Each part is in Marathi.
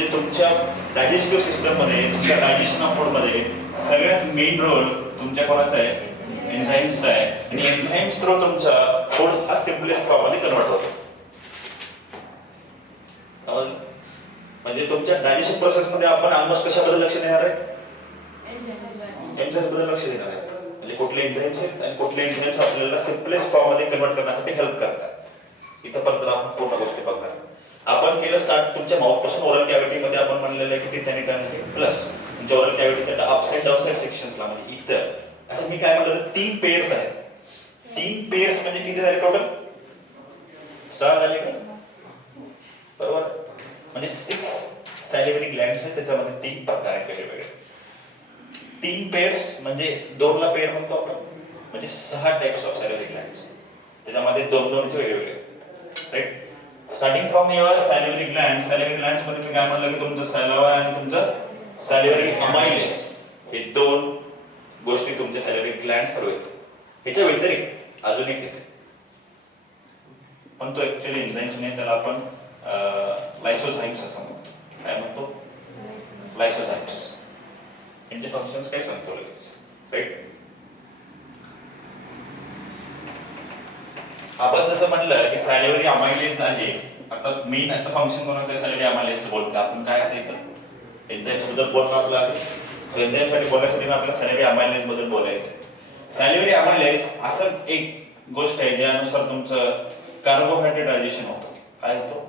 म्हणजे तुमच्या डायजेस्टिव्ह सिस्टम मध्ये, तुमच्या डायजेशन ऑफ फूड मध्ये सगळ्यात मेन रोल तुमच्या कोणाचा आहे? एन्झाईम्सचा आहे. आणि एन्झाईम्स थ्रू तुमचा फूड हा सिम्पलेस्ट फॉर्म मध्ये कन्वर्ट होतो. म्हणजे तुमच्या डायजेशन प्रोसेस मध्ये आपण ऑलमोस्ट कशाबद्दल लक्ष देणार आहे? एन्झाईम्स बद्दल लक्ष देणार आहे. म्हणजे कुठले एन्झाईम्स आहेत आणि कुठले एन्झाईम्स आपल्याला सिम्पलेस्ट फॉर्म मध्ये कन्वर्ट करण्यासाठी हेल्प करतात. इथं पर्यंत आपण पूर्ण गोष्टी बघणार. आपण केलं स्टार्ट तुमच्या माउथ पासून ओरल कॅव्हिटी मध्ये आपण म्हणलेलं आहे की टीथ आणि टंग आहे प्लस तुमच्या ओरल कॅव्हिटीच्या अपसाइड डाऊनसाइड सेक्शन्सला म्हणजे इथं असं मी काय म्हणलं 3 पेअर्स आहेत. 3 पेअर्स म्हणजे किती झाले टोटल? 6 झाले का? बरोबर. म्हणजे 6 सॅलिव्हरी ग्लँड्स आहेत, त्याच्यामध्ये 3 प्रकार आहेत वेगवेगळे. 3 पेअर्स म्हणजे 2 ला पेअर म्हणतो आपण, म्हणजे 6 टाइप्स ऑफ सॅलिव्हरी ग्लँड्स. त्याच्यामध्ये 2-2 चे वेगवेगळे. Right. Starting from your salivary gland. Salivary glands मध्ये मी काय म्हणलं की तुमचं सॅलावा आणि तुमचं सॅलिव्हरी अमायलेस हे 2 गोष्टी तुमच्या सॅलिव्हरी ग्लँड्स थ्रू येतात. ह्याच्या व्यतिरिक्त अजून एक येते पण तो ऍक्च्युअली एन्झाईम्स नाही, त्याला आपण लायसोझाइम्स असं म्हणतो. काय म्हणतो? लायसोझाइम्स. यांचे फंक्शन्स काय सांगतो लगेच. राईट. आपण जसं म्हणलं की सॅलिव्हरी अमायलेज आहे. आता मेन आता फंक्शन कोणाचं आहे? सॅलिव्हरी अमायलेज बोलतो आपण. काय आता इथं एन्झाईम्स बद्दल बोलणं आपलं आहे. एन्झाईमसाठी बोलण्यासाठी आपल्याला सॅलिव्हरी अमायलेज बद्दल बोलायचं आहे. सॅलिव्हरी अमायलेज असं एक गोष्ट आहे ज्यानुसार तुमचं कार्बोहायड्रेट डायजेशन होतं. काय होतं?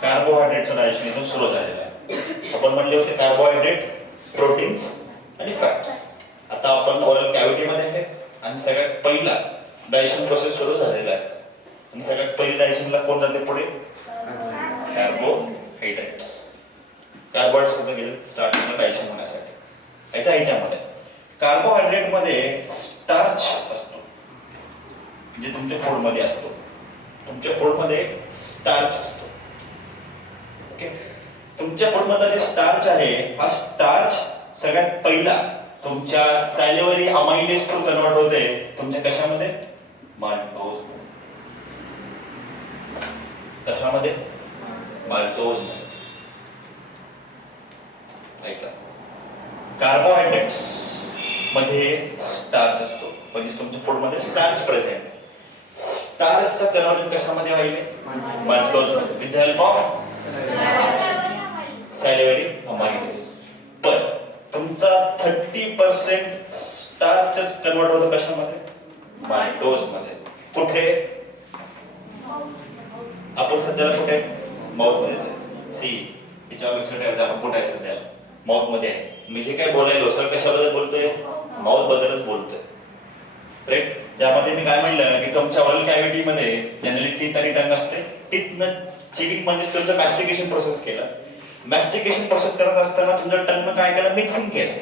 कार्बोहायड्रेटचं डायजेशन इथून सुरू झालेलं आहे. आपण म्हणले होते कार्बोहायड्रेट, प्रोटीन्स आणि फॅट्स. आता आपण ओरल कॅव्हिटी मध्ये आहे आणि सगळ्यात पहिला डायजेशन प्रोसेस सुरू झालेला आहे. आणि सगळ्यात पहिली डायजेशनला कोण जाते पुढे? कार्बोहायड्रेट्स. कार्बोहायड्रेट्स मध्ये गेले स्टार्टिंगला डायजेशन होण्यासाठी. ह्याच्यामध्ये कार्बोहायड्रेट मध्ये स्टार्च असतो, जे तुमच्या फूड मध्ये असतो. तुमच्या फूड मध्ये स्टार्च असतो. ओके. तुमच्या फूड मध्ये जे स्टार्च आहे हा स्टार्च सगळ्यात पहिला तुमच्या सॅलिव्हरी अमायलेज थ्रू कन्वर्ट होते तुमच्या कशामध्ये? माल्टोज. कशामध्ये? माल्टोज. ऐका, कार्बोहायड्रेट्स मध्ये स्टार्च असतो, म्हणजे तुमच्या फूड मध्ये स्टार्च प्रेझेंट. स्टार्चचं कन्वर्जन कशामध्ये होईल? Maltose with the help of salivary amylase. पण तुमचा 30% स्टार्चच कन्वर्ट होतो कशामध्ये? माल्टोज मध्ये. कुठे? आपण सध्याला कुठे? माउथ मध्ये. सी याच्यावर लक्ष ठेवायचं आपण कुठे आहे सध्याला? माउथ मध्ये आहे. मी जे काय बोलायलो सर कशाबद्दल बोलतोय? माउथ बद्दलच बोलतोय. राईट. ज्यामध्ये मी काय म्हणलं की तुमच्या ओरल कॅव्हिटी मध्ये जनरली टीथ आणि टंग असते. टीथ चिविंग म्हणजे तुमचं मॅस्टिकेशन प्रोसेस केलं. मॅस्टिकेशन प्रोसेस करत असताना तुमच्या टंगनं काय केलं? मिक्सिंग केलं.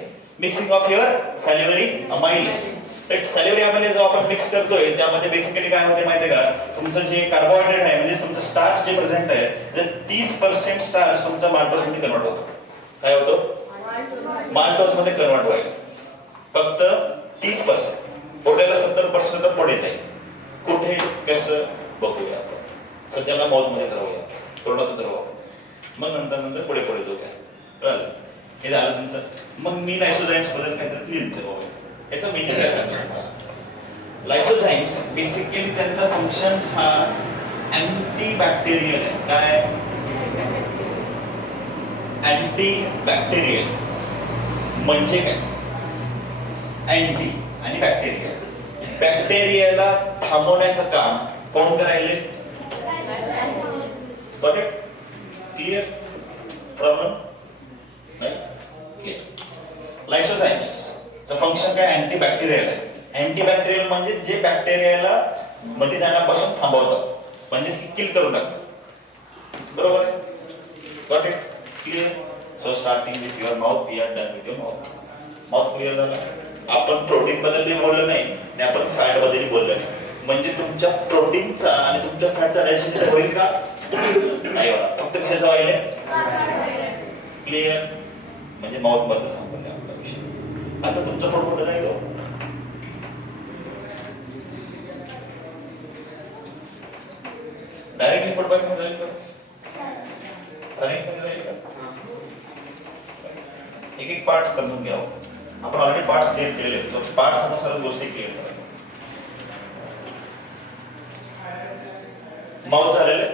Mixing of your salivary amylase. Right. Salivary amylase जेव्हा आपण मिक्स करतोय त्यामध्ये बेसिकली काय होते माहितीये का? तुमचं जे कार्बोहायड्रेट आहे म्हणजे तुमचं स्टार्च जे प्रेझेंट आहे तर 30% स्टार्च तुमचा माल्टोज मध्ये कन्वर्ट होतो. काय होतो? माल्टोज मध्ये कन्वर्ट होईल. फक्त 30%. पोटाला 70% तर पुढे जाईल. कुठे कसं बघूया आपण. सध्याला माउथ मध्ये राहूया, तोंडातच राहू, मग नंतर पुढे जाऊया. कळलं? हे झालं तुमचं. मग मी लायसोझाइम्स बद्दल काहीतरी क्लिअर करू. याचं मिनिंग काय सांगतो? लायसोझाइम्स बेसिकली त्यांचा फंक्शन हा अँटी बॅक्टेरियल आहे. काय? अँटी बॅक्टेरियल म्हणजे काय? अँटी आणि बॅक्टेरिया. बॅक्टेरियाला थांबवण्याचं काम कोण करायले? Got it? क्लिअर? प्रॉब्लेम नाही? क्लिअर. लायसोझाइम्सचं फंक्शन काय? अँटी बॅक्टेरियल आहे. अँटी बॅक्टेरियल म्हणजे जे बॅक्टेरियाला मध्ये जाण्यापासून थांबवतात, म्हणजे किल करून टाकतात. बरोबर आहे? Got it? Clear? So starting with your mouth, we are done with your mouth. Mouth clear झाला? आपण प्रोटीन बद्दल बोललो नाही आणि आपण फॅट बद्दल बोललो नाही. म्हणजे तुमच्या प्रोटीनचा आणि तुमच्या फॅटचा डायजेशन होईल का? नाही होणार. फक्त कशाचा होईल? क्लिअर? म्हणजे माउथ बद्दल सांगतो आपला विषय. आता तुमचं पोट कुठं जाईल? डायरेक्टली फूड पाईप मध्ये जाईल का? कनेक्ट मध्ये जाईल का? एक एक पार्ट समजून घ्यावं. आपण ऑलरेडी पार्ट्स क्लिअर केलेले आहेत. पार्ट समोर गोष्टी क्लिअर करा. माउथ झालेले.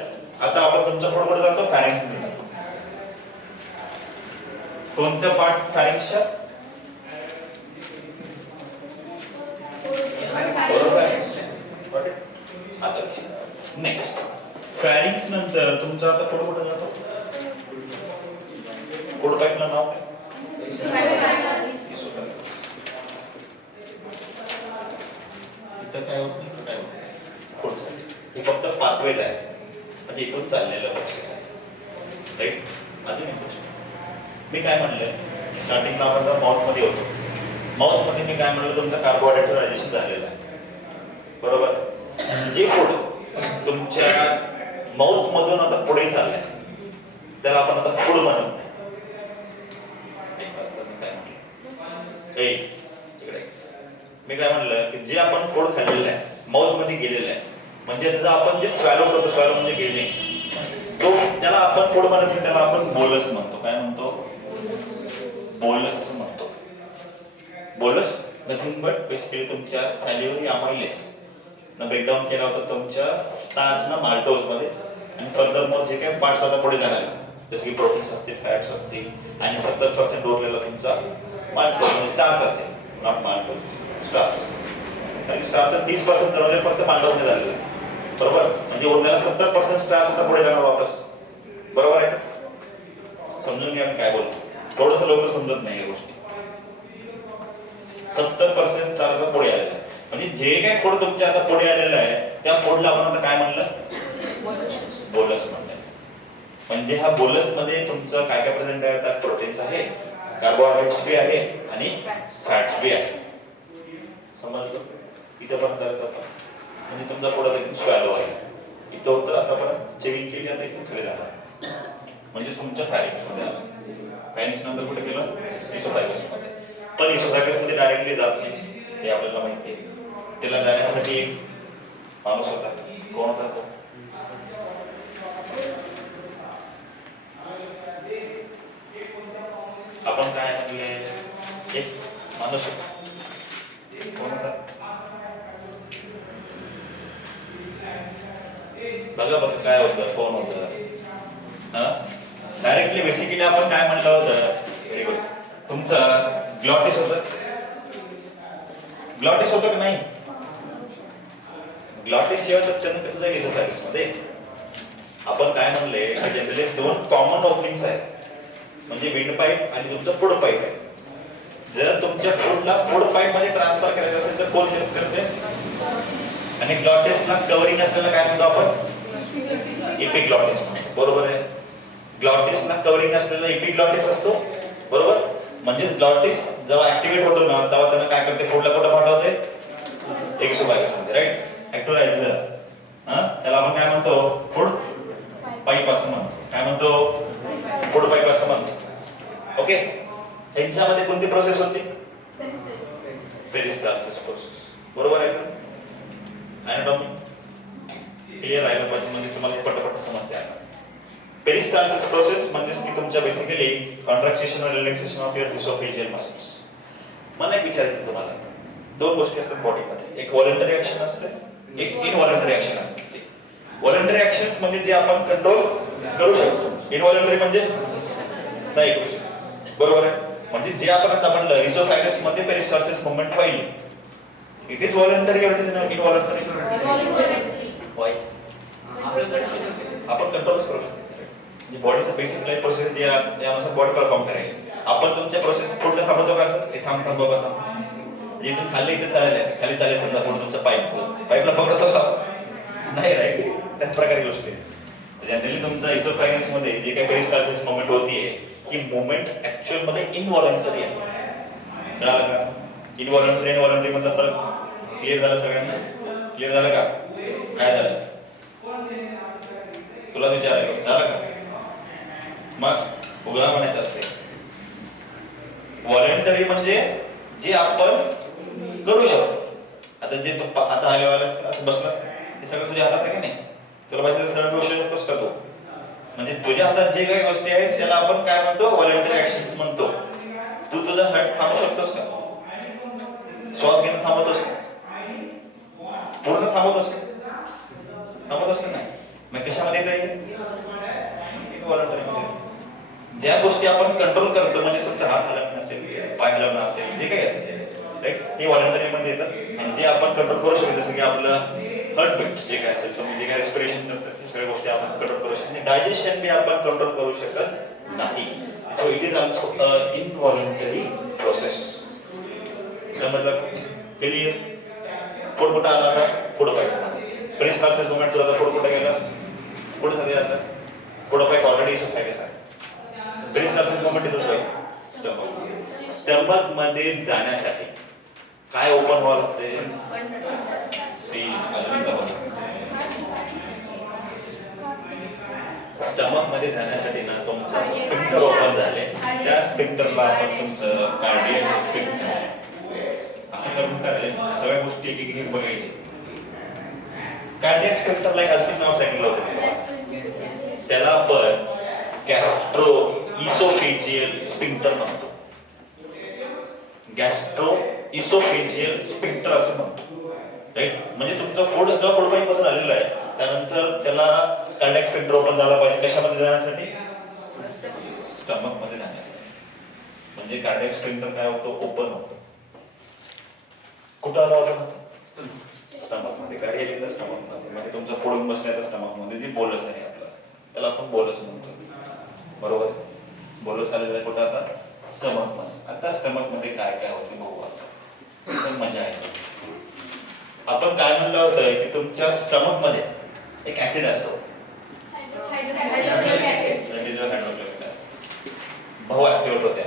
आता आपण तुमच्या पुढे जातो फॅरिंग्स मध्ये जातो. कोणत्या पार्ट फॅरिंग्सच्या? आता नेक्स्ट फॅरिंग्स नंतर तुमचा आता पुढे कुठे जातो? पुढे पाईपला नाव इथं काय होत नाही, काय होत पुढचं हे फक्त पाथवेज आहे, म्हणजे इथून चाललेलं प्रोसेस आहे. राईट. अजून एक गोष्ट मी काय म्हणलं, स्टार्टिंगला आपण माउथ मध्ये होतो. माउथ मध्ये मी काय म्हणलं, तुमचं कार्बोहायड्रेटचं डायजेशन झालेलं आहे, बरोबर. जे फूड तुमच्या माउथ मधून आता पुढे चाललंय त्याला आपण आता फूड म्हणत नाही. मी काय म्हणलं की जे आपण फूड खाल्लेलं आहे माउथ मध्ये गेलेलं आहे, म्हणजे त्याचं आपण जे स्वॅलो करतो, स्वॅलो मध्ये गेले तो, त्याला आपण फूड म्हणत नाही, त्याला आपण बोलस म्हणतो. काय म्हणतो? बोलस असं म्हणतो. बोलस नथिंग बट बेसिकली तुमच्या सॅलिव्हरी अमायलेस न ब्रेकडाऊन केला होता तुमच्या स्टार्च ना माल्टोज मध्ये, आणि फर्दर मोर जे काही पार्ट्स आता पुढे जाणार जसं की प्रोटीन्स असतील, फॅट्स असतील, आणि 70% उरलेला तुमचा माल्टोज म्हणजे स्टार्च असेल, नॉट माल्टोज, स्टार्च. कारण स्टार्चचा 30% दरवाजे फक्त माल्टोजने झालेला आहे, बरोबर. म्हणजे उरलेला 70% स्टार्च आता पुढे जाणार वापस, बरोबर आहे का? समजून घ्या मी काय बोलतो. थोडंसं लवकर समजत नाही या गोष्टी. 70% स्टार्च आता पुढे आलेला आहे, म्हणजे जे काही फूड तुमच्या आता पुढे आलेलं आहे त्या फूडला आपण आता काय म्हणलं? बोलस म्हणलं. म्हणजे हा बोलस मध्ये तुमचं काय काय प्रेझेंट आहे? त्यात प्रोटीन्स आहे, कार्बोहायड्रेट्स बी आहे, आणि फॅट्स बी आहे. समजलं? इथं पण म्हणजे तुमचा पुढे एकदम स्वॅलो आहे. इथं होतं, आता पण चेकिंग केली, आता एकदम खाली जाणार, म्हणजे तुमच्या फॅरिंग्स मध्ये आलं. फॅरिंग्स नंतर कुठे गेलं? इसोफॅगस मध्ये. पण इसोफॅगस मध्ये डायरेक्टली जात नाही, हे आपल्याला माहिती आहे. त्याला जाण्यासाठी एक माणूस होता. कोण होता तो? आपण काय म्हणले, एक माणूस होता. कोण होता? बघा बघा काय होतं, कोण होतं? डायरेक्टली बेसिकली आपण काय म्हटलं होतं? Very good. तुमचा ग्लॉटिस होतं. ग्लॉटिस होतं का नाही? ग्लॉटिस शिवाय तर त्यांना कसं जाईल इसोफॅगस मध्ये? आपण काय म्हणले, जनरली 2 कॉमन ओपनिंग्स आहेत, म्हणजे विंड पाईप आणि तुमचं फूड पाईप आहे. जर तुमच्या फूडला फूड पाईप मध्ये ट्रान्सफर करायचं असेल तर कोण हेल्प करते? आणि ग्लॉटिसला कव्हरिंग असलेलं काय म्हणतो आपण? एपिग्लॉटिस म्हणतो, बरोबर आहे. ग्लॉटिसला कव्हरिंग असलेला एपिग्लॉटिस असतो, बरोबर. म्हणजे ग्लॉटिस जेव्हा ऍक्टिव्हेट होतो ना तेव्हा त्याला काय करते? फूडला कुठं पाठवते? एक्सोफॅगस मध्ये, राईट. ऍक्टिव्हायझर, त्याला आपण काय म्हणतो? फूड पाईप असं म्हणतो. काय म्हणतो? फूड पाईप असं म्हणतो. ओके. यांच्यामध्ये कोणती प्रोसेस होती? पेरिस्टाल्सिस प्रोसेस, बरोबर आहे का? ॲनाटॉमी क्लिअर राहिलं पाहिजे, म्हणजे तुम्हाला पटपट समजते. आता पेरिस्टाल्सिस प्रोसेस म्हणजे की तुमच्या बेसिकली कॉन्ट्रॅक्शन आणि relaxation of your oesophageal muscles. मला एक विचारायचं तुम्हाला, 2 गोष्टी असतात बॉडीमध्ये, एक व्हॉलंटरी ऍक्शन असते, एक इनव्हॉलंटरी ऍक्शन असते. व्हॉलंटरी ऍक्शन्स म्हणजे जे आपण कंट्रोल करू शकतो, इनव्हॉलंटरी म्हणजे नाही करू शकतो, बरोबर आहे. म्हणजे जे आपण आता म्हणलं इसोफॅगस मध्ये पेरिस्टाल्सिस मूवमेंट होईल, इट इज व्हॉलंटरी और इट इज इनव्हॉलंटरी? व्हाय? आपण कंट्रोलच करू शकतो. म्हणजे बॉडीचं बेसिक लाईफ प्रोसेस जे यानुसार बॉडी परफॉर्म करेल. आपण तुमच्या प्रोसेस फूडला थांबवतो का? असं हे थांब थांब बाबा थांब, इथून खाली इथे चालेल, खाली चालेल समजा फूड तुमचं पाईपला पकडतो का? नाही, राईट. त्याच प्रकारे गोष्टी जनरली तुमचा इसोफॅगस मध्ये जे काही पेरिस्टाल्सिस मूवमेंट होतीये ही मूवमेंट ऍक्च्युअल मध्ये इनव्हॉलंटरी आहे. कळालं का? इनव्हॉलंटरी आणि व्हॉलंटरी मधला फरक क्लिअर झाला सगळ्यांना? क्लिअर झालं का? काय झालं तुला विचारायला झालं का? मग उघडा म्हणायचं असते. व्हॉलंटरी म्हणजे जे आपण करू शकतो. आता जे तू आता आल्यावाल्यास बसलास हे सगळं तुझ्या हातात आहे की नाही? तुला पाहिजे सरळ बसू शकतोस का तू? म्हणजे तुझ्या हातात जे काही गोष्टी आहेत त्याला आपण काय म्हणतो? व्हॉलंटरी ऍक्शन्स म्हणतो. तू तुझा हार्ट थांबू शकतोस का? श्वास घेणं थांबवतोस का? पूर्ण थांबवतोस का? थांबवतोस का नाही? मग कशामध्ये येते? इनव्हॉलंटरी. ज्या गोष्टी आपण कंट्रोल करतो, म्हणजे तुमचा हात हलवणं असेल, पाय हलवणं असेल, जे काही असेल, राईट, ते व्हॉलंटरी मध्ये येतात. आणि जे आपण कंट्रोल करू शकतो, जसं की आपलं हार्टबीट जे काय असेल, जे काय रेस्पिरेशन करतात, ते सगळ्या गोष्टी आपण कंट्रोल करू शकतो. डायजेशन बी आपण कंट्रोल करू शकत नाही. So it is also a इनव्हॉलंटरी process. समजलं? क्लिअर? फूड कुठं आला आता? पुढं पाहिजे प्रिन्सिपल्स मोमेंट तुला पुढं कुठं गेला? पुढे झाले आता पुढं पाहिजे ऑलरेडी इशू आहे कसं प्रिन्सिपल्स मोमेंट इथंच पाहिजे स्टमक. स्टमक मध्ये जाण्यासाठी काय ओपन व्हावं लागते? सी स्टमक मध्ये जाण्यासाठी ना तुमचं स्पिंक्टर ओपन झाले, त्या स्पिंक्टरला आपण तुमचं कार्डियक स्पिंक्टर असं करून करायला सगळ्या गोष्टी एक एक बघायची. कार्डियक स्पिंक्टरला एक अजून नाव सांगितलं होतं, त्याला आपण गॅस्ट्रो इसोफेजियल स्पिंक्टर म्हणतो. गॅस्ट्रो इसोफेजियल स्पिंक्टर असं म्हणतो, राईट. म्हणजे तुमचं फूड जेव्हा फूड पाईप मध्ये आलेलं आहे, त्यानंतर त्याला कार्डियक स्पिंक्टर ओपन झाला पाहिजे. कशामध्ये जाण्यासाठी? स्टमक मध्ये जाण्यासाठी. म्हणजे कार्डियक स्पिंक्टर काय होतो? ओपन होतो. कुठं आला होता? स्टमक मध्ये. कार्डियक इन द स्टमक मध्ये, म्हणजे तुमचं फूड बसण्याचं स्टमक मध्ये जे बोलस आहे आपलं, त्याला आपण बोलस म्हणतो. बरोबर? बोलस आलेलं आहे कुठं आता? स्टमक मध्ये. आता स्टमक मध्ये काय काय होते बघू आता. मजा आहे. आपण काय म्हणलं होतं की तुमच्या स्टमक मध्ये एक ऍसिड असतो, भाऊ ऍक्टिव्हेट होते.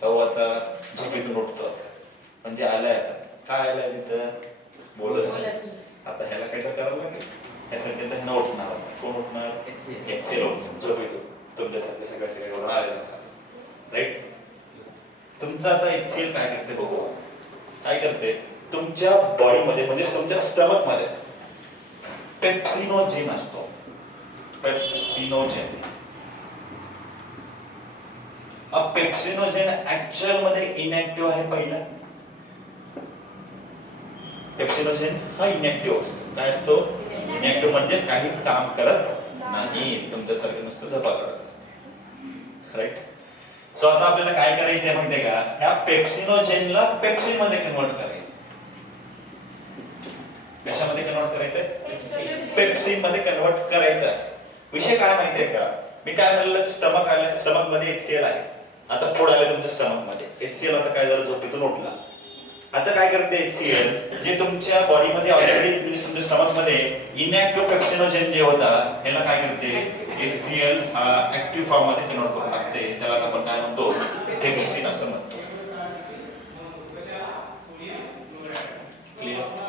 भाऊ आता झोपेतून उठतो, म्हणजे आलाय. आता काय आलाय तिथं? बोलस. आता ह्याला काय तर करावं लागेल. यासाठी ह्यानं उठणार. कोण उठणार? HCl उठणार झोपेतून. तुमच्यासारखे सगळ्या सगळ्या आले, राईट. तुमचं आता HCl काय करते बघू. काय करते? तुमच्या बॉडीमध्ये म्हणजे तुमच्या स्टमक मध्ये पेप्सिनोजेन असतो. पेप्सिनोजेन. पेप्सिनोजेन ऍक्च्युअल मध्ये इनॅक्टिव्ह आहे. पहिला पेप्सिनोजेन हा इनॅक्टिव्ह असतो. काय असतो? इनॅक्टिव्ह म्हणजे काहीच काम करत नाही, तुमच्यासारखं नुसतं झपा करत, राईट. सो आता आपल्याला काय करायचंय माहितीये का? ह्या पेप्सिनोजेनला पेप्सिन मध्ये कन्वर्ट करायचं. कशामध्ये कन्वर्ट करायचंय? पेप्सिन मध्ये कन्वर्ट करायचं. विषय काय माहितीये का? मी काय म्हणलं, स्टमक आलं, स्टमक मध्ये HCl आहे. आता फूड आलं तुमच्या स्टमक मध्ये. HCl आता काय झालं? झोपेतून उठला. आता काय करते HCl? जे तुमच्या बॉडीमध्ये ऑलरेडी म्हणजे तुमच्या स्टमक मध्ये इनॅक्टिव्ह पेप्सिनोजेन जे होता, ह्याला काय करते? HCl हा ऍक्टिव्ह फॉर्म मध्ये कन्वर्ट करून टाकते. त्याला आपण काय म्हणतो? पेप्सिन असं म्हणतो. क्लिअर?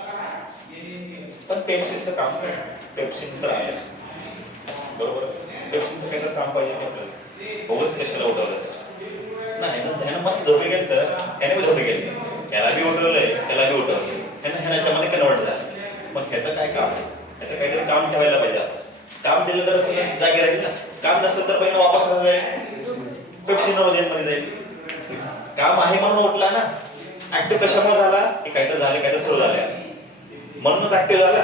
पण पेप्सिनचं काम काय? पेप्सिन तर आहे, बरोबर. पेप्सिनचं काही तर काम पाहिजे आपल्याला. बघूच कशाला उठवलं नाही. ह्यानं मस्त झोपे गेलं तर ह्याने बी झोपे गेलं, ह्याला बी उठवलंय, त्याला बी उठवलं, ह्याच्यामध्ये कन्वर्ट झालं. मग ह्याचं काय काम? ह्याचं काहीतरी काम ठेवायला पाहिजे. काम दिलं तर सगळं जागे राहील ना. काम नसेल तर पहिलं वापस कसं जाईल? पेप्सिनोजेन मध्ये जाईल. काम आहे म्हणून उठला ना. ऍक्टिव्ह कशामुळे झाला? की काहीतरी झाले, काहीतरी सुरू झाले, म्हणूनच ऍक्टिव्ह झाला.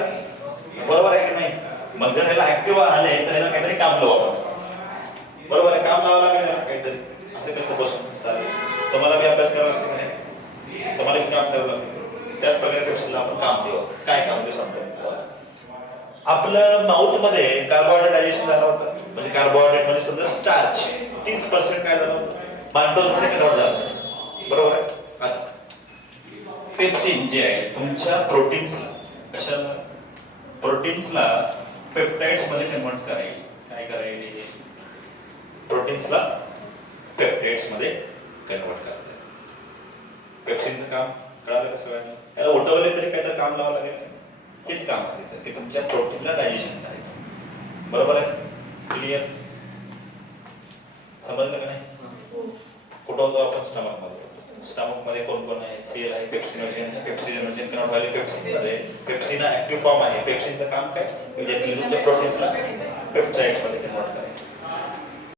बरोबर आहे की नाही? मग जर ह्याला ऍक्टिव्ह आले तर ह्याला काहीतरी काम लावा. बरोबर आहे? काम लावायला लागेल काहीतरी. असं कसं बसून चालेल? तुम्हाला बी अभ्यास करावा लागतो की नाही? तुम्हाला बी काम करावं लागेल. त्याच प्रकारे पेप्सिनला आपण काम देऊ. काय काम देऊ सांगतो. आपलं माउथ मध्ये कार्बोहायड्रेट डायजेशन झालं होतं. म्हणजे कार्बोहायड्रेट म्हणजे समजा स्टार्च 30% काय झालं होतं? माल्टोज मध्ये कन्वर्ट झालं. बरोबर आहे? आता पेप्सिन जे आहे तुमच्या प्रोटीन्सला, कशाला? प्रोटीन्सला पेप्टाइड्स मध्ये कन्वर्ट करायला. काय करायला? प्रोटीन्सला पेप्टाइड्स मध्ये कन्वर्ट करतात. पेप्सिनचं काम कळालं का सगळ्यांना? याला उठवले तरी काहीतरी काम लावावं लागेल. हेच काम करायचं की तुमच्या प्रोटीनला डायजेशन करायचं. बरोबर आहे? क्लिअर? समजलं का नाही? कुठं होतो आपण? स्टमक मध्ये. स्टमक मध्ये कोण कोण आहे? HCl आहे, पेप्सिनोजेन आहे. पेप्सिनोजेन कन्वर्ट व्हायला पेप्सिन मध्ये. पेप्सिन हा ऍक्टिव्ह फॉर्म आहे. पेप्सिनचं काम काय? म्हणजे तुमच्या प्रोटीन्सला पेप्टाइड्स मध्ये कन्वर्ट करायचं.